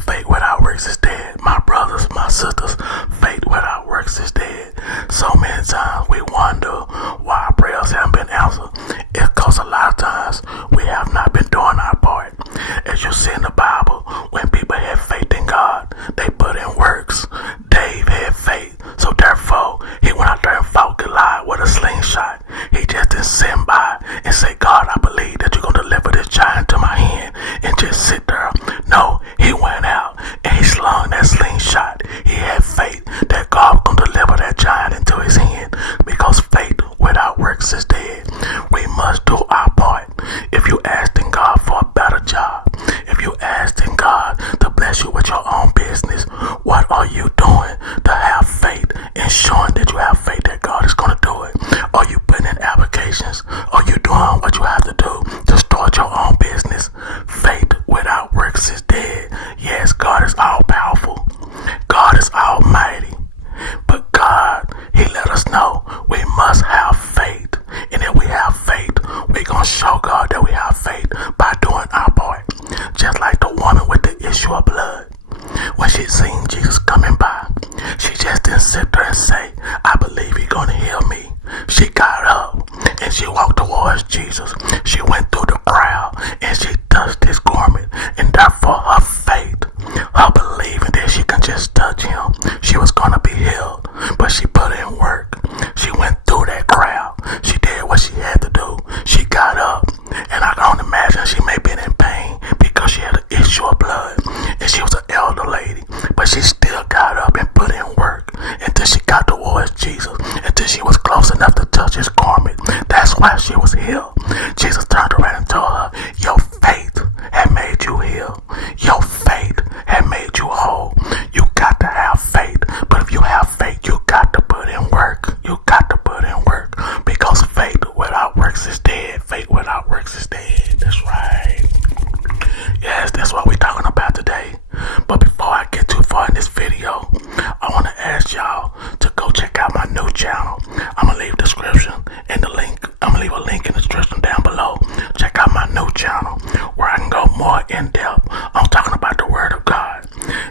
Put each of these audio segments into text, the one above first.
Faith without works is dead. My brothers, my sisters, faith without works is dead. So many times we wonder why our prayers haven't been answered. It's because a lot of times we have not been doing our part. As you see in the Bible, when people had faith in God, they put in works. Dave had faith, so therefore he went out there and fought Goliath with a slingshot. He just didn't sit by and say, God, I believe that you're going to deliver this giant to my hand and just sit there. No, he went out and he slung that slingshot. He had faith that God was going to deliver that giant into his hand, because faith without works is dead. We must do our part. If you asking God for a better job, if you asking God to bless you with your own business, what are you doing to have faith and showing that you have faith that God is going to do it? Are you putting in applications? Are you doing what you have to do to start your own business? Faith without works is dead. Yes, God is all powerful. God is almighty. But God, he let us know we must have faith. And if we have faith, we're going to show God that we have faith by doing our part. Just like the woman with the issue of blood. When she seen Jesus coming by, she just didn't sit there and say, I believe he's going to heal me. She got up and she walked towards Jesus. She went through the crowd and she touched his garment. And therefore her faith, her believing that she can just touch him, she was going to be healed. But she put in work. She went through that crowd. She did what she had to do. She got up. And I can only imagine she may have been in pain because she had an issue of blood. And she was an elder lady. But she still got up and put in work until she got towards Jesus. Until she was close enough to touch his garment. That's why she was healed. Jesus turned around and told her, your faith had made you heal. Your faith had made you whole. You got to have faith. But if you have faith, you got to put in work. You got to put in work. Because faith without works is dead. Faith without works is dead. That's right. Yes, that's what we're talking about today. But before I get too far in this video, I want to ask y'all to go check out my new channel. I'm going to leave a description and the link. I'm going to leave a link in the description down below. Check out my new channel where I can go more in depth on talking about the Word of God.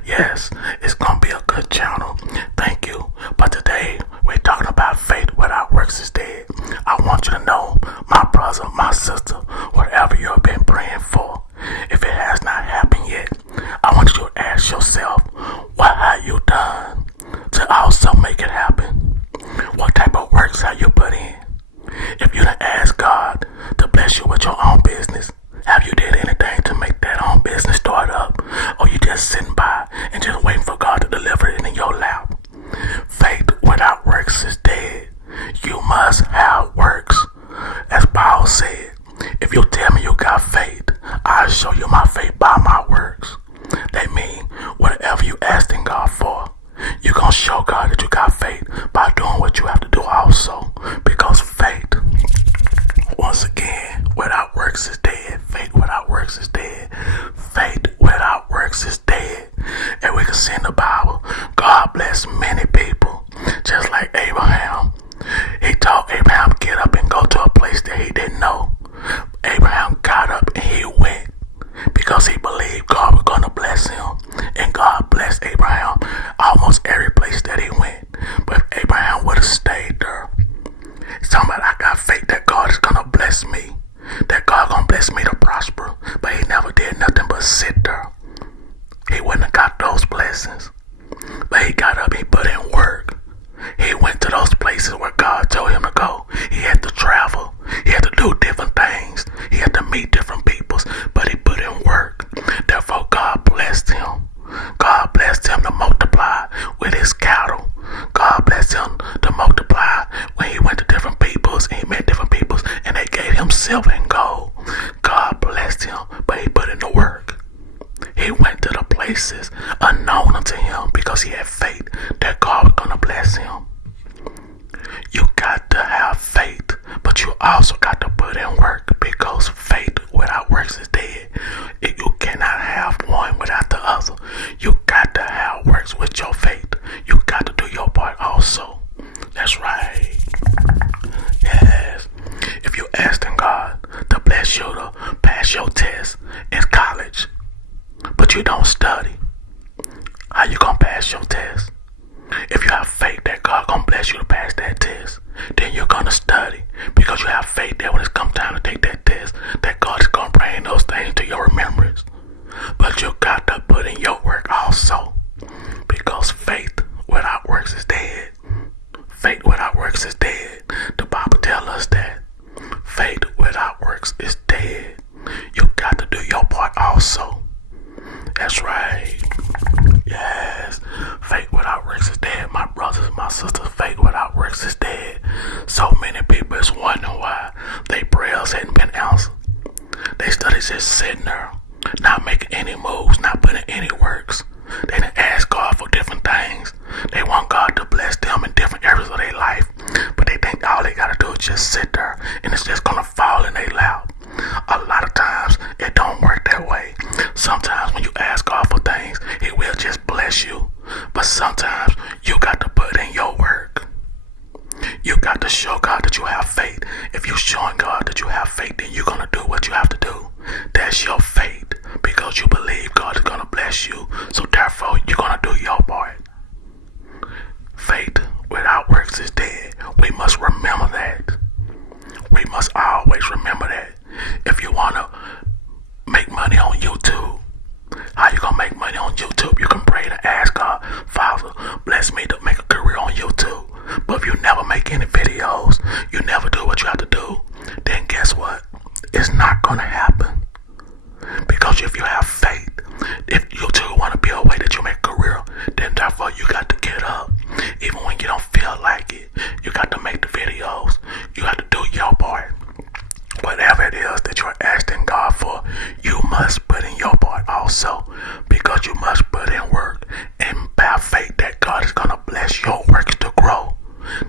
Yes, it's going to be a good channel. Thank you. But today, we're talking about faith without works is dead. I want you to know, my brother, my sister, whatever you've been praying for, if it has not happened yet, I want you to ask yourself, what have you done to also make it happen? What type of works have you put in? If you done ask God to bless you with your own business, have you did anything to make that own business start up? Or you just sitting by and just waiting for God to deliver it in your lap? Faith without works is dead. You must have works. As Paul said, if you tell me you got faith, I'll show you my faith by my works. That means whatever you asking God for, you're going to show God that you got faith by doing what you have to do also. Because faith, once again, without works is dead. Faith without works is dead. Faith without works is dead. And we can see in the Bible, God bless many people, just like Abraham. He told Abraham, get up and go to a place that he didn't know. Abraham got up and he went because he believed God was going to bless him. And God blessed Abraham almost every place that he went. But if Abraham would have stayed there, somebody, I got faith that God is going to bless me, that God going to bless me to prosper. But he never did nothing but sit there. He wouldn't have got those blessings. But he got up, he put in work. He went to those places where God told him to go. He had to travel. He had to do different things. He had to meet different peoples, but he put in work. Therefore, God blessed him. God blessed him to multiply with his cattle. God blessed him to multiply when he went to different peoples and he met different peoples and they gave him silver and gold. God blessed him, but he put in the work. He went to the places unknown unto him because he had faith that God was going to bless him. You got to have faith, but you also got to put in work, because faith without works is dead. You cannot have one without the other. You got to have works with your faith. You got to do your part also. That's right. Yes. If you're asking God to bless you to pass your test in college, but you don't study, How you gonna pass your test? If you have faith that God gonna bless you to pass that test, then you're gonna study because you have faith that when it's come time to take that test, that God is gonna bring those things to your remembrance. But you got to put in your work also, because faith without works is dead. Faith without works is dead. The Bible tells us that faith without works is dead. You got to do your part also. That's right. Yes. Faith without works is dead. My brothers and my sisters, faith without works is dead. So many people is wondering why their prayers hadn't been answered. They started just sitting there, not making any moves, not putting any works. They didn't ask God for different things. They want God to bless them in different areas of their life, but they think all they gotta do is just sit there and it's just gonna fall in their lap. A lot of times it don't work that way. Sometimes when you ask God for things, He will just bless you. But sometimes you got to put in your work. You got to show God that you have faith. If you're showing God that you have faith, then you're gonna do what you have to do. That's your faith, because you believe God is gonna bless you. So therefore you're gonna do your part. Faith without works is dead. We must remember that. We must always remember that. If you want to make money on YouTube, how you gonna make money on YouTube? You can pray to ask God, Father, bless me to make a career on YouTube. But if you never make any videos, you never do what you have to do, then guess what? It's not gonna happen. Because if you have faith, if YouTube want to be a way that you make a career, then therefore you got to get up. Even when you don't feel like it, you got to make the videos. You got to do your part. Whatever it is that you're asking God for, you must put in your part also, because you must put in work and have faith that God is going to bless your works to grow,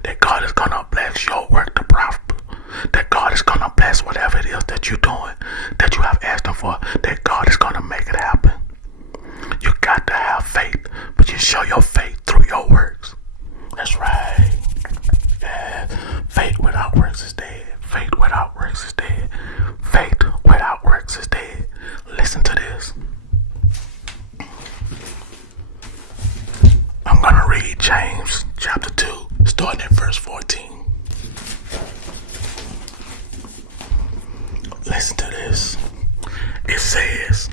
that God is going to bless your work to prosper, that God is going to bless whatever it is that you're doing, that you have asked Him for, that God is going to make it happen. You got to have faith, but you show your faith through your works. That's right. Yeah. Faith without works is dead. Faith without works is dead. Faith without works is dead. Listen to this. I'm going to read James chapter 2, starting at verse 14. Listen to this. It says,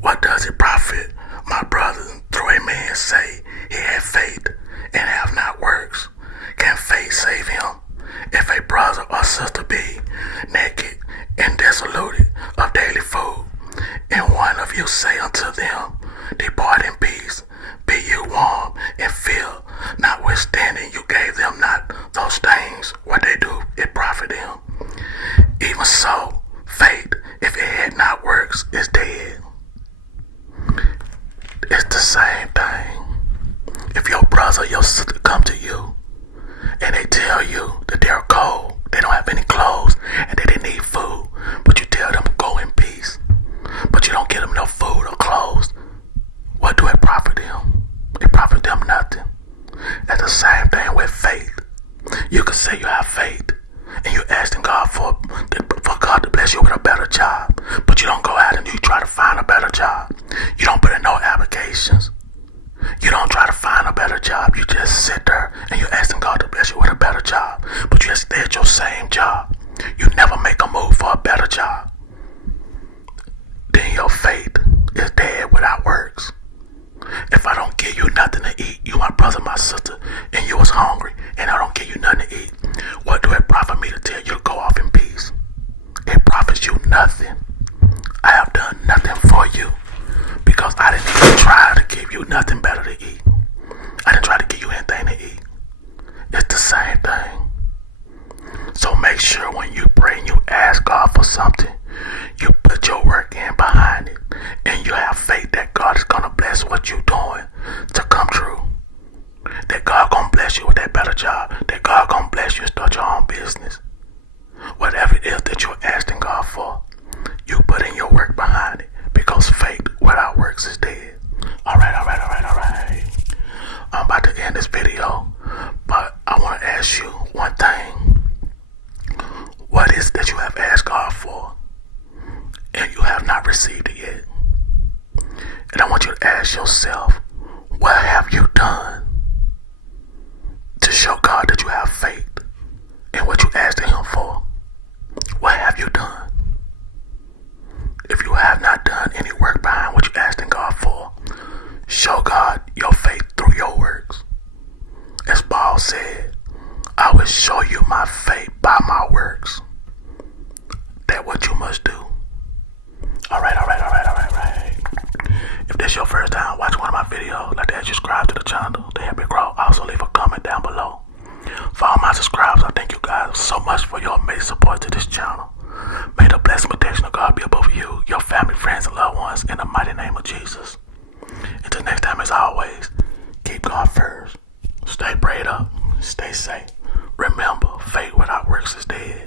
what does it profit, my brother, through a man say he had faith and have not works? Can faith save him? If a brother or sister be naked and dissolute of daily food, and one of you say unto them, depart in peace, be you warm and filled, notwithstanding you gave them not those things, what they do, it profit them. Even so, faith, if it had not works, is dead. It's the same thing. If your brother or your sister come to you and they tell you that they're cold, they don't have any clothes, and that they need food, but you tell them go in peace, but you don't give them no food or clothes, what do it profit them? It profit them nothing. That's the same thing with faith. You can say you have faith and you're asking God for God to bless you with a better job, but you don't go out and you try to find a better job. You don't put in no applications. You don't try to find a better job. You just sit there and you're asking God to bless you with a better job, but you just stay at your same job. You never make a move for a better job. Then your faith is dead without works. If I don't give you nothing to eat, you my brother, my sister, and you was hungry, and I don't give you nothing to eat, what do it profit me to tell you to go off in peace? It profits you nothing. I have done nothing for you, because I didn't even try to give you nothing better to eat. I didn't try to give you anything to eat. It's the same thing. So make sure when you pray and you ask God for something, you put your work in behind it, and you have faith that God is going to bless what you're doing to come true. That God going to bless you with that better job. That God going to bless you and start your own business. Whatever it is that you're asking God for, you put in your work behind it, because faith without works is dead. All right. I'm about to end this video, but I want to ask you one thing. What is that you have asked God for? want you to ask yourself, what have you done to show God that you have faith in what you asked Him for? What have you done? If you have not done any work behind what you asked God for, show God your faith through your works. As Paul said, I will show you my faith by my works. That's what you must do. Alright. If this is your first time watching one of my videos, like that, subscribe to the channel to help me grow. Also leave a comment down below. For all my subscribers, I thank you guys so much for your amazing support to this channel. May the blessing and protection of God be above you, your family, friends, and loved ones, in the mighty name of Jesus. Until next time, as always, keep God first. Stay prayed up. Stay safe. Remember, faith without works is dead.